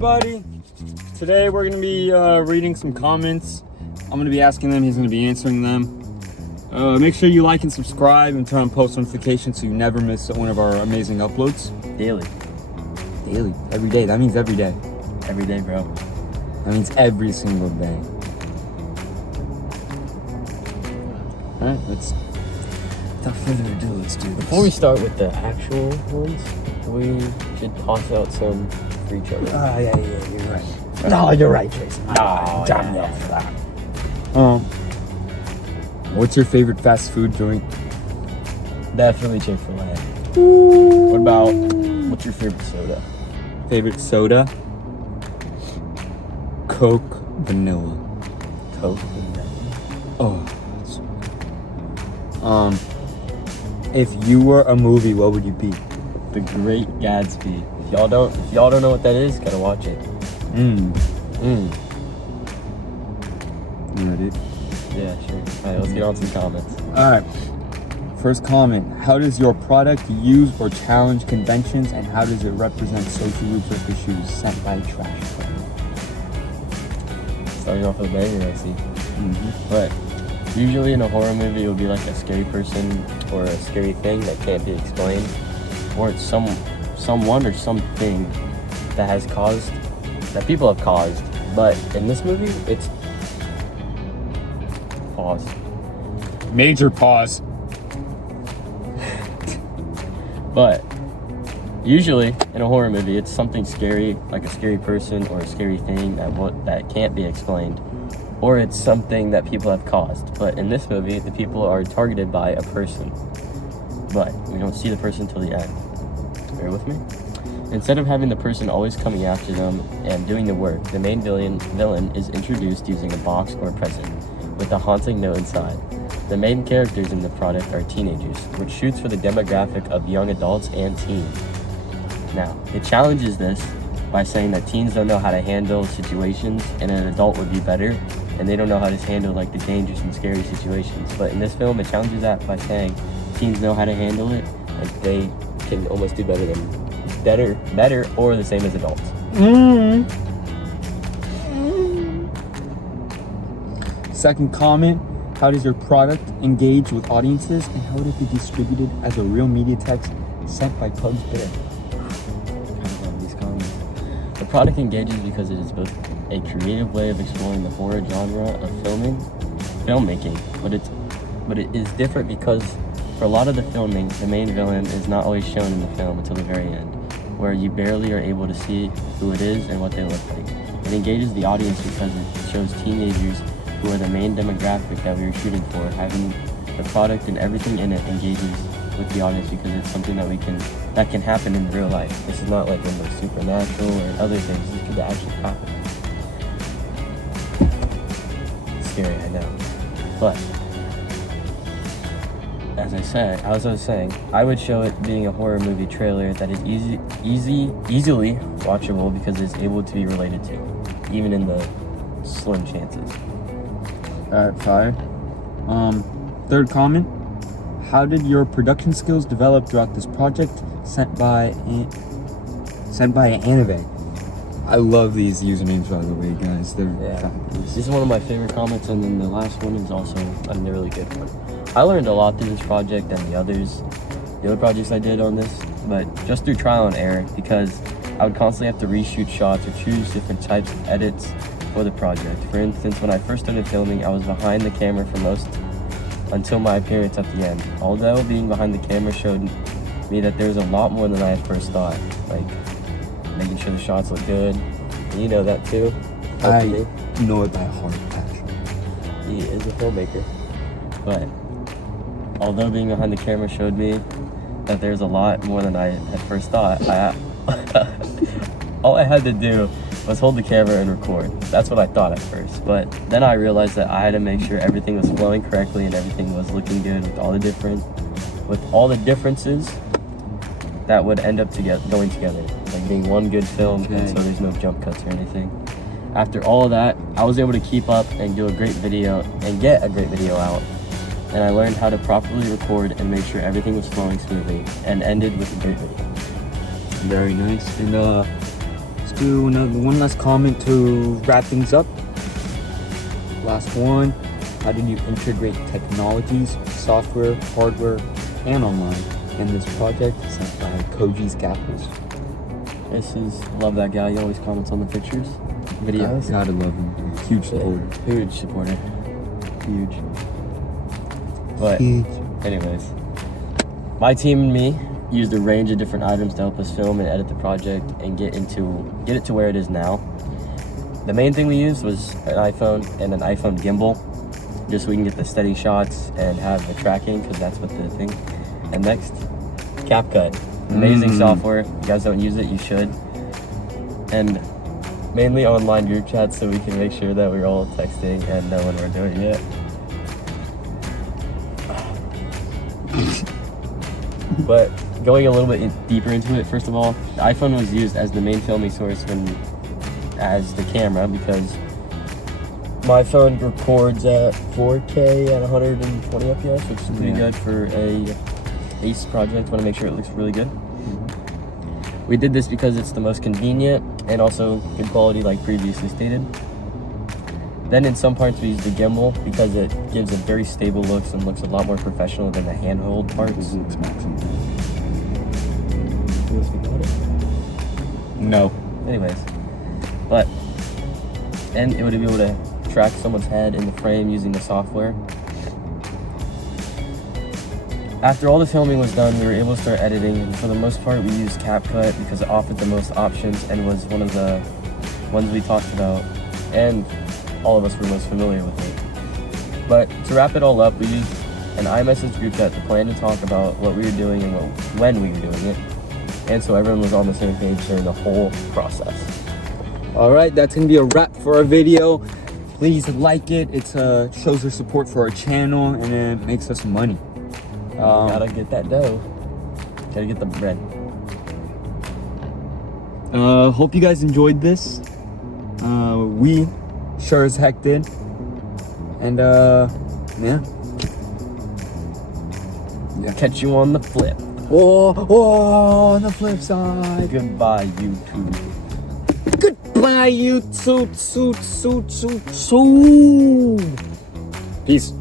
everybody. Today we're going to be reading some comments. I'm going to be asking them, he's going to be answering them. Make sure you like and subscribe and turn on post notifications so you never miss one of our amazing uploads. Daily. Every day. That means every day. Every day, bro. That means every single day. Alright, without further ado, let's do this. Before we start with the actual ones, we should toss out some for each other. Yeah, you're right. No, you're right, Jason. Damn you for that. What's your favorite fast food joint? Definitely Chick-fil-A. What about, what's your favorite soda? Favorite soda? Coke Vanilla. Coke Vanilla. Oh. If you were a movie, what would you be? The Great Gatsby. If y'all don't know what that is, gotta watch it. You ready? Yeah, sure. Alright, let's get on some comments. Alright. First comment. How does your product use or challenge conventions, and how does it represent social groups or issues sent by trash can? Starting off with a banger, I see. But usually in a horror movie, it'll be like a scary person or a scary thing that can't be explained, or it's someone or something that people have caused. But in this movie, it's pause. Major pause. But usually in a horror movie, it's something scary, like a scary person or a scary thing that can't be explained, or it's something that people have caused. But in this movie, the people are targeted by a person, but we don't see the person till the end. Bear with me. Instead of having the person always coming after them and doing the work, the main villain is introduced using a box or a present with a haunting note inside. The main characters in the product are teenagers, which shoots for the demographic of young adults and teens. Now, it challenges this by saying that teens don't know how to handle situations and an adult would be better, and they don't know how to handle like the dangerous and scary situations. But in this film, it challenges that by saying teens know how to handle it, and they can almost do better or the same as adults. Second comment. How does your product engage with audiences, and how would it be distributed as a real media text sent by Pug's Bear? I love these comments. The product engages because it is both a creative way of exploring the horror genre of filmmaking, but it is different because for a lot of the filming, the main villain is not always shown in the film until the very end, where you barely are able to see who it is and what they look like. It engages the audience because it shows teenagers, who are the main demographic that we were shooting for. Having the product and everything in it engages with the audience because it's something that can happen in real life. This is not like in the supernatural or other things. This could actually happen. It's scary, I know. But as I was saying, I would show it being a horror movie trailer that is easily watchable because it's able to be related to, even in the slim chances. Alright, fire. Third comment. How did your production skills develop throughout this project sent by Annabelle? I love these usernames, by the way, guys. They're fabulous. This is one of my favorite comments, and then the last one is also a really good one. I learned a lot through this project and the other projects I did on this, but just through trial and error, because I would constantly have to reshoot shots or choose different types of edits for the project. For instance, when I first started filming, I was behind the camera for most until my appearance at the end. Although being behind the camera showed me that there was a lot more than I at first thought, like making sure the shots look good. You know that too. I know it by heart, actually. He is a filmmaker. But although being behind the camera showed me that there's a lot more than I at first thought, all I had to do was hold the camera and record. That's what I thought at first. But then I realized that I had to make sure everything was flowing correctly and everything was looking good with all the differences that would end up going together. Like being one good film, and so there's no jump cuts or anything. After all of that, I was able to keep up and do a great video and get a great video out. And I learned how to properly record and make sure everything was flowing smoothly and ended with a great video. Very nice. And do one last comment to wrap things up. Last one. How did you integrate technologies, software, hardware, and online in this project sent by Koji's Capitals? Love that guy. He always comments on the pictures, videos. Gotta love him. Huge supporter. Huge supporter. Huge. But anyways, my team and me used a range of different items to help us film and edit the project and get it to where it is now. The main thing we used was an iPhone and an iPhone gimbal, just so we can get the steady shots and have the tracking, because that's what the thing. And next, CapCut. Amazing software. If you guys don't use it, you should. And mainly online group chats, so we can make sure that we're all texting and know when we're doing it. But going a little bit deeper into it, first of all, the iPhone was used as the main filming source as the camera, because my phone records at 4K at 120 FPS, which is pretty good for a ACE project. Want to make sure it looks really good. We did this because it's the most convenient and also good quality, like previously stated. Then in some parts we use the gimbal because it gives a very stable look and looks a lot more professional than the handheld parts. No. Anyways, and it would be able to track someone's head in the frame using the software. After all the filming was done, we were able to start editing, and for the most part we used CapCut because it offered the most options and was one of the ones we talked about, and all of us were most familiar with it. But to wrap it all up, we used an iMessage group chat to plan to talk about what we were doing and when we were doing it, and so everyone was on the same page during the whole process. Alright, that's going to be a wrap for our video. Please like it. It shows your support for our channel, and it makes us money. Gotta get that dough. Gotta get the bread. Hope you guys enjoyed this. We sure as heck did. And yeah. Catch you on the flip. Oh, on the flip side. Goodbye, YouTube. Goodbye, YouTube. Peace.